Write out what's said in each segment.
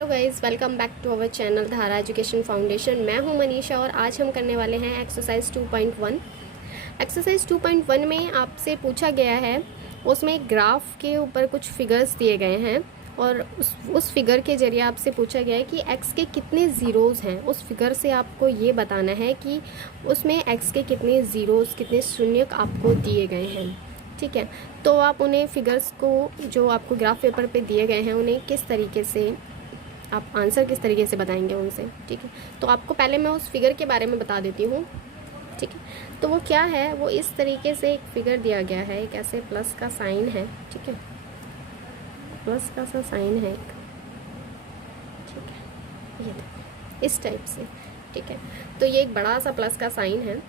Hello guys, welcome back to our channel Dhara Education Foundation. मैं हूं मनीषा और आज हम करने वाले हैं एक्सरसाइज 2.1। एक्सरसाइज 2.1 में आपसे पूछा गया है, उसमें एक ग्राफ के ऊपर कुछ फिगर्स दिए गए हैं और उस फिगर के जरिए आपसे पूछा गया है कि एक्स के कितने ज़ीरोज़ हैं। उस फिगर से आपको ये बताना है कि उसमें एक्स के कितने ज़ीरोज़, कितने शून्यक आपको दिए गए हैं। ठीक है, तो आप उन्हें फिगर्स को जो आपको ग्राफ पेपर पे दिए गए हैं उन्हें किस तरीके से आप आंसर किस तरीके से बताएंगे उनसे। ठीक है, तो आपको पहले मैं उस फिगर के बारे में बता देती हूँ। ठीक है, तो वो क्या है, वो इस तरीके से एक फिगर दिया गया है, एक ऐसे प्लस का साइन है। ठीक है, प्लस का सा साइन है एक। ठीक है, ये देखो इस टाइप से। ठीक है, तो ये एक बड़ा सा प्लस का साइन है।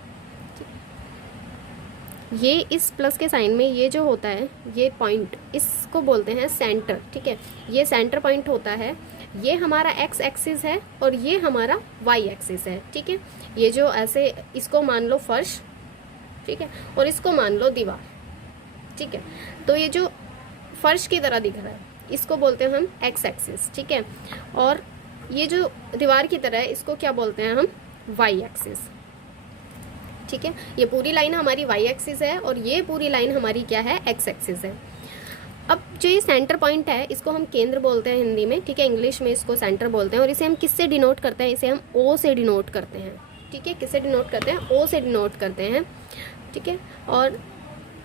ये इस प्लस के साइन में ये जो होता है, ये पॉइंट, इसको बोलते हैं सेंटर। ठीक है, ये सेंटर पॉइंट होता है। ये हमारा एक्स एक्सिस है और ये हमारा वाई एक्सिस है। ठीक है, ये जो ऐसे, इसको मान लो फर्श, ठीक है, और इसको मान लो दीवार। ठीक है, तो ये जो फर्श की तरह दिख रहा है इसको बोलते हैं हम एक्स एक्सिस। ठीक है, और ये जो दीवार की तरह है इसको क्या बोलते हैं हम, वाई एक्सिस। ठीक है, ये पूरी लाइन हमारी वाई एक्सिस है और ये पूरी लाइन हमारी क्या है, एक्स एक्सिस है। अब जो ये सेंटर पॉइंट है इसको हम केंद्र बोलते हैं हिंदी में। ठीक है, इंग्लिश में इसको सेंटर बोलते हैं और इसे हम किससे डिनोट करते हैं, इसे हम ओ से डिनोट करते हैं। ठीक है, किससे डिनोट करते हैं, ओ से डिनोट करते हैं। ठीक है, और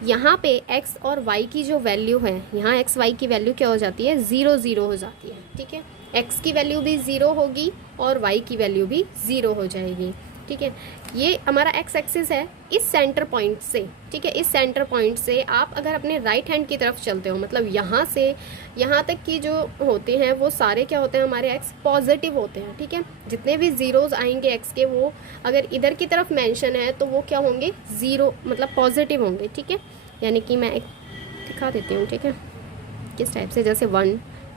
यहाँ पे एक्स और वाई की जो वैल्यू है, यहाँ एक्स वाई की वैल्यू क्या हो जाती है, 0 0 हो जाती है। ठीक है, एक्स की वैल्यू भी 0 होगी और वाई की वैल्यू भी 0 हो जाएगी। ठीक है, ये हमारा एक्स एक्सिस है। इस सेंटर पॉइंट से, ठीक है, इस सेंटर पॉइंट से आप अगर अपने राइट हैंड की तरफ चलते हो, मतलब यहाँ से यहाँ तक की जो होते हैं वो सारे क्या होते हैं, हमारे एक्स पॉजिटिव होते हैं। ठीक है, जितने भी ज़ीरोज़ आएंगे एक्स के, वो अगर इधर की तरफ मेंशन है तो वो क्या होंगे, ज़ीरो, मतलब पॉजिटिव होंगे। ठीक है, यानी कि मैं एक दिखा देती हूँ। ठीक है, किस टाइप से, जैसे 1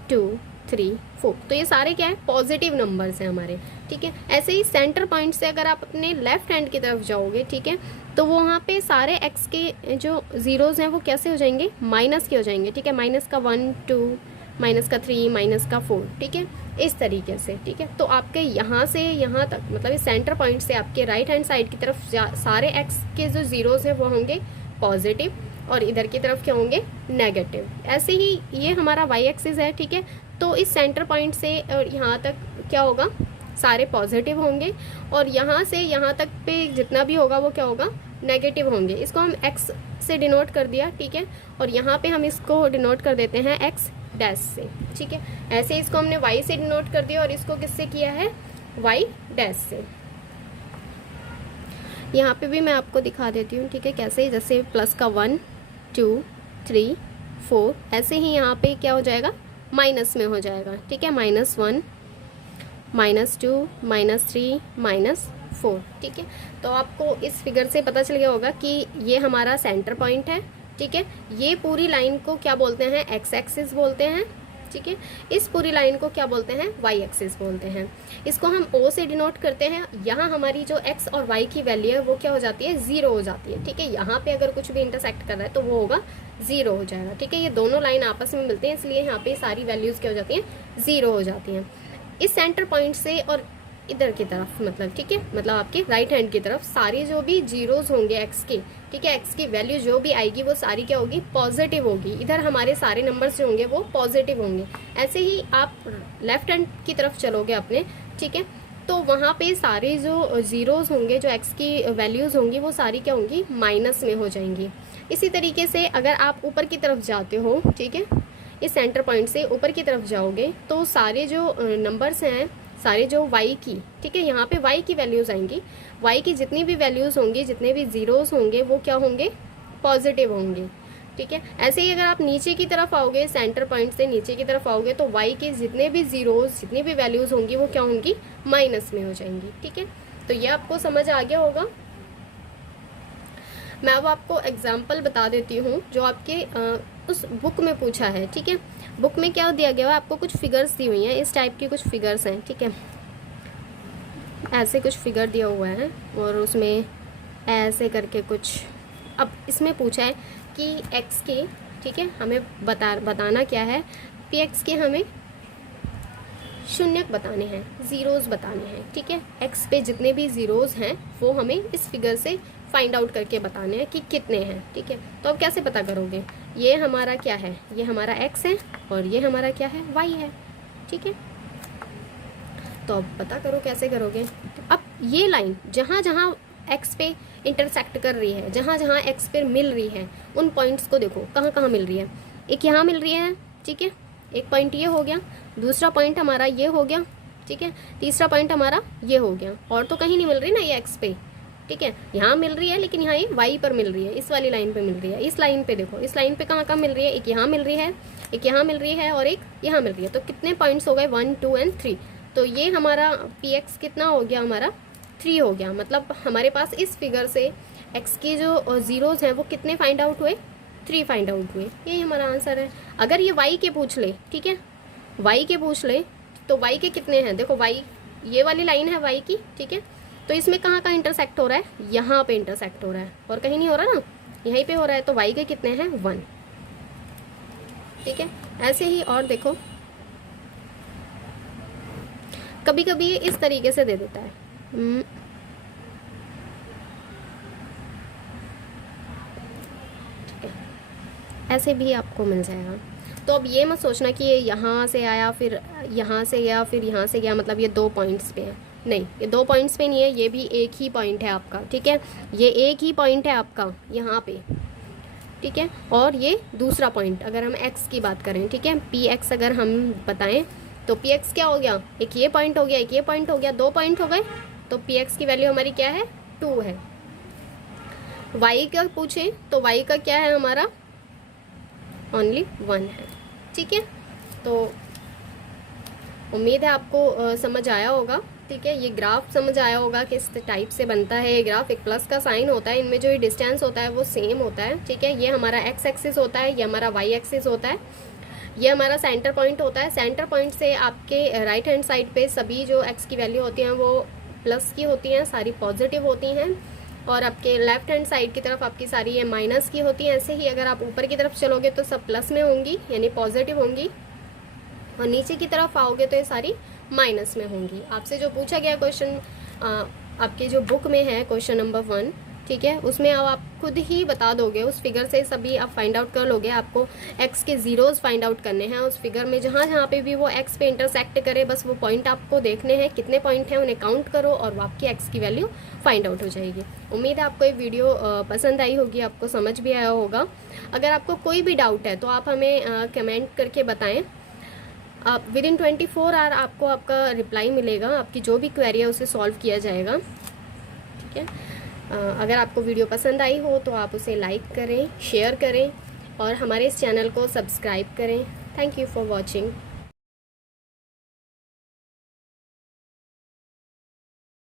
2 3 4, तो ये सारे क्या है, पॉजिटिव नंबर्स हैं हमारे। ठीक है, ऐसे ही सेंटर पॉइंट से अगर आप अपने लेफ्ट हैंड की तरफ जाओगे, ठीक है, तो वो वहाँ पे सारे एक्स के जो ज़ीरोज़ हैं वो कैसे हो जाएंगे, माइनस के हो जाएंगे। ठीक है, माइनस का 1 2, माइनस का 3, माइनस का 4। ठीक है, इस तरीके से। ठीक है, तो आपके यहाँ से यहाँ तक, मतलब इस सेंटर पॉइंट से आपके राइट हैंड साइड की तरफ सारे एक्स के जो ज़ीरोज़ हैं वो होंगे पॉजिटिव और इधर की तरफ क्या होंगे, नेगेटिव। ऐसे ही ये हमारा वाई एक्सिस है। ठीक है, तो इस सेंटर पॉइंट से और यहाँ तक क्या होगा, सारे पॉजिटिव होंगे और यहाँ से यहाँ तक पे जितना भी होगा वो क्या होगा, नेगेटिव होंगे। इसको हम एक्स से डिनोट कर दिया। ठीक है, और यहाँ पे हम इसको डिनोट कर देते हैं एक्स डैश से। ठीक है, ऐसे इसको हमने वाई से डिनोट कर दिया और इसको किससे किया है, वाई डैश से। यहाँ पे भी मैं आपको दिखा देती हूँ। ठीक है, कैसे, जैसे प्लस का 1 2 3 4, ऐसे ही यहाँ पे क्या हो जाएगा, माइनस में हो जाएगा। ठीक है, -1 -2 -3 -4। ठीक है, तो आपको इस फिगर से पता चल गया होगा कि ये हमारा सेंटर पॉइंट है। ठीक है, ये पूरी लाइन को क्या बोलते हैं, एक्स एक्सिस बोलते हैं। ठीक है, इस पूरी लाइन को क्या बोलते हैं, वाई एक्सिस बोलते हैं। इसको हम ओ से डिनोट करते हैं। यहाँ हमारी जो एक्स और वाई की वैल्यू है वो क्या हो जाती है, 0 हो जाती है। ठीक है, यहाँ पे अगर कुछ भी इंटरसेक्ट कर रहा है तो वो होगा 0 हो जाएगा। ठीक है, ये दोनों लाइन आपस में मिलते हैं, इसलिए यहाँ पे सारी वैल्यूज़ क्या हो जाती हैं, 0 हो जाती हैं। इस सेंटर पॉइंट से और इधर की तरफ, मतलब ठीक है, मतलब आपके राइट हैंड की तरफ सारे जो भी जीरोज होंगे एक्स के, ठीक है, एक्स की वैल्यू जो भी आएगी वो सारी क्या होगी, पॉजिटिव होगी। इधर हमारे सारे नंबर्स जो होंगे वो पॉजिटिव होंगे। ऐसे ही आप लेफ्ट हैंड की तरफ चलोगे अपने, ठीक है, तो वहाँ पे सारे जो जीरोज होंगे, जो एक्स की वैल्यूज़ होंगी वो सारी क्या होंगी, माइनस में हो जाएंगी। इसी तरीके से अगर आप ऊपर की तरफ जाते हो, ठीक है, इस सेंटर पॉइंट से ऊपर की तरफ जाओगे तो सारे जो नंबर्स हैं, सारे जो y की, ठीक है, यहाँ पे y की वैल्यूज़ आएंगी। y की जितनी भी वैल्यूज़ होंगी, जितने भी ज़ीरोज़ होंगे वो क्या होंगे, पॉजिटिव होंगे। ठीक है, ऐसे ही अगर आप नीचे की तरफ आओगे, सेंटर पॉइंट से नीचे की तरफ आओगे तो y के जितने भी ज़ीरोज़, जितनी भी वैल्यूज़ होंगी वो क्या होंगी, माइनस में हो जाएंगी। ठीक है, तो ये आपको समझ आ गया होगा। मैं अब आपको एग्जाम्पल बता देती हूँ जो आपके उस बुक में पूछा है। ठीक है, बुक में क्या दिया गया है, आपको कुछ फिगर्स दी हुई हैं, इस टाइप की कुछ फिगर्स हैं। ठीक है, ऐसे कुछ फिगर दिया हुआ है और उसमें ऐसे करके कुछ, अब इसमें पूछा है कि एक्स के, ठीक है, हमें बताना क्या है, पी एक्स के हमें शून्यक बताने हैं, ज़ीरोज़ बताने हैं, ठीक है। एक्स पे जितने भी ज़ीरोज़ हैं वो हमें इस फिगर से फाइंड आउट करके बताने हैं कि कितने हैं, ठीक है। तो अब कैसे पता करोगे, ये हमारा क्या है, ये हमारा एक्स है और ये हमारा क्या है, वाई है, ठीक है। तो अब पता करो कैसे करोगे। अब ये लाइन जहाँ जहाँ एक्स पे इंटरसेक्ट कर रही है, जहाँ जहाँ एक्स पे मिल रही है, उन पॉइंट्स को देखो कहाँ कहाँ मिल रही है। एक यहाँ मिल रही है, ठीक है, एक पॉइंट ये हो गया, दूसरा पॉइंट हमारा ये हो गया, ठीक है, तीसरा पॉइंट हमारा ये हो गया, और तो कहीं नहीं मिल रही ना ये एक्स पे, ठीक है। यहाँ मिल रही है लेकिन यहाँ ये वाई पर मिल रही है, इस वाली लाइन पे मिल रही है। इस लाइन पे देखो, इस लाइन पे कहाँ कहाँ मिल रही है, एक यहाँ मिल रही है, एक यहाँ मिल रही है और एक यहाँ मिल रही है। तो कितने पॉइंट्स हो गए, 1 2 एंड 3। तो ये हमारा पी एक्स कितना हो गया, हमारा 3 हो गया। मतलब हमारे पास इस फिगर से एक्स के जो ज़ीरोज़ हैं वो कितने फाइंड आउट हुए, 3 फाइंड आउट हुए। यही हमारा आंसर है। अगर ये वाई के पूछ ले, ठीक है, वाई के पूछ ले तो वाई के कितने हैं, देखो वाई ये वाली लाइन है वाई की, ठीक है। तो इसमें कहाँ कहाँ इंटरसेक्ट हो रहा है, यहाँ पे इंटरसेक्ट हो रहा है और कहीं नहीं हो रहा ना, यहीं पे हो रहा है। तो वाई के कितने हैं, 1, ठीक है। ऐसे ही और देखो, कभी कभी ये इस तरीके से दे देता है, ठीक है, ऐसे भी आपको मिल जाएगा। तो अब ये मत सोचना कि ये यहाँ से आया फिर यहाँ से गया फिर यहाँ से गया, मतलब ये 2 पॉइंट्स पे है, नहीं, ये 2 पॉइंट्स पे नहीं है, ये भी एक ही पॉइंट है आपका, ठीक है। ये एक ही पॉइंट है आपका यहाँ पे, ठीक है। और ये दूसरा पॉइंट, अगर हम एक्स की बात करें, ठीक है, पी एक्स अगर हम बताएं तो पी एक्स क्या हो गया, एक ये पॉइंट हो गया, एक ये पॉइंट हो गया, 2 पॉइंट हो गए। तो पी एक्स की वैल्यू हमारी क्या है, 2 है। वाई का पूछे तो वाई का क्या है हमारा, ओनली 1 है, ठीक है। तो उम्मीद है आपको समझ आया होगा, ठीक है। ये ग्राफ समझ आया होगा किस टाइप से बनता है ये ग्राफ। एक प्लस का साइन होता है, इनमें जो ये डिस्टेंस होता है वो सेम होता है, ठीक है। ये हमारा एक्स एक्सिस होता है, ये हमारा वाई एक्सिस होता है, ये हमारा सेंटर पॉइंट होता है। सेंटर पॉइंट से आपके राइट हैंड साइड पे सभी जो एक्स की वैल्यू होती हैं वो प्लस की होती हैं, सारी पॉजिटिव होती हैं, और आपके लेफ्ट हैंड साइड की तरफ आपकी सारी ये माइनस की होती हैं। ऐसे ही अगर आप ऊपर की तरफ चलोगे तो सब प्लस में होंगी, यानी पॉजिटिव होंगी, और नीचे की तरफ आओगे तो ये सारी माइनस में होंगी। आपसे जो पूछा गया क्वेश्चन आपके जो बुक में है क्वेश्चन नंबर 1, ठीक है, उसमें अब आप खुद ही बता दोगे, उस फिगर से सभी आप फाइंड आउट कर लोगे। आपको एक्स के ज़ीरोज़ फाइंड आउट करने हैं उस फिगर में, जहाँ जहाँ पे भी वो एक्स पे इंटरसेक्ट करे, बस वो पॉइंट आपको देखने हैं, कितने पॉइंट हैं उन्हें काउंट करो और वो आपकी एक्स की वैल्यू फाइंड आउट हो जाएगी। उम्मीद है आपको ये वीडियो पसंद आई होगी, आपको समझ भी आया होगा। अगर आपको कोई भी डाउट है तो आप हमें कमेंट करके बताएँ। आप विदिन 24 आवर आपको आपका रिप्लाई मिलेगा, आपकी जो भी क्वेरी है उसे सॉल्व किया जाएगा, ठीक है। अगर आपको वीडियो पसंद आई हो तो आप उसे लाइक करें, शेयर करें और हमारे इस चैनल को सब्सक्राइब करें। Thank you for watching.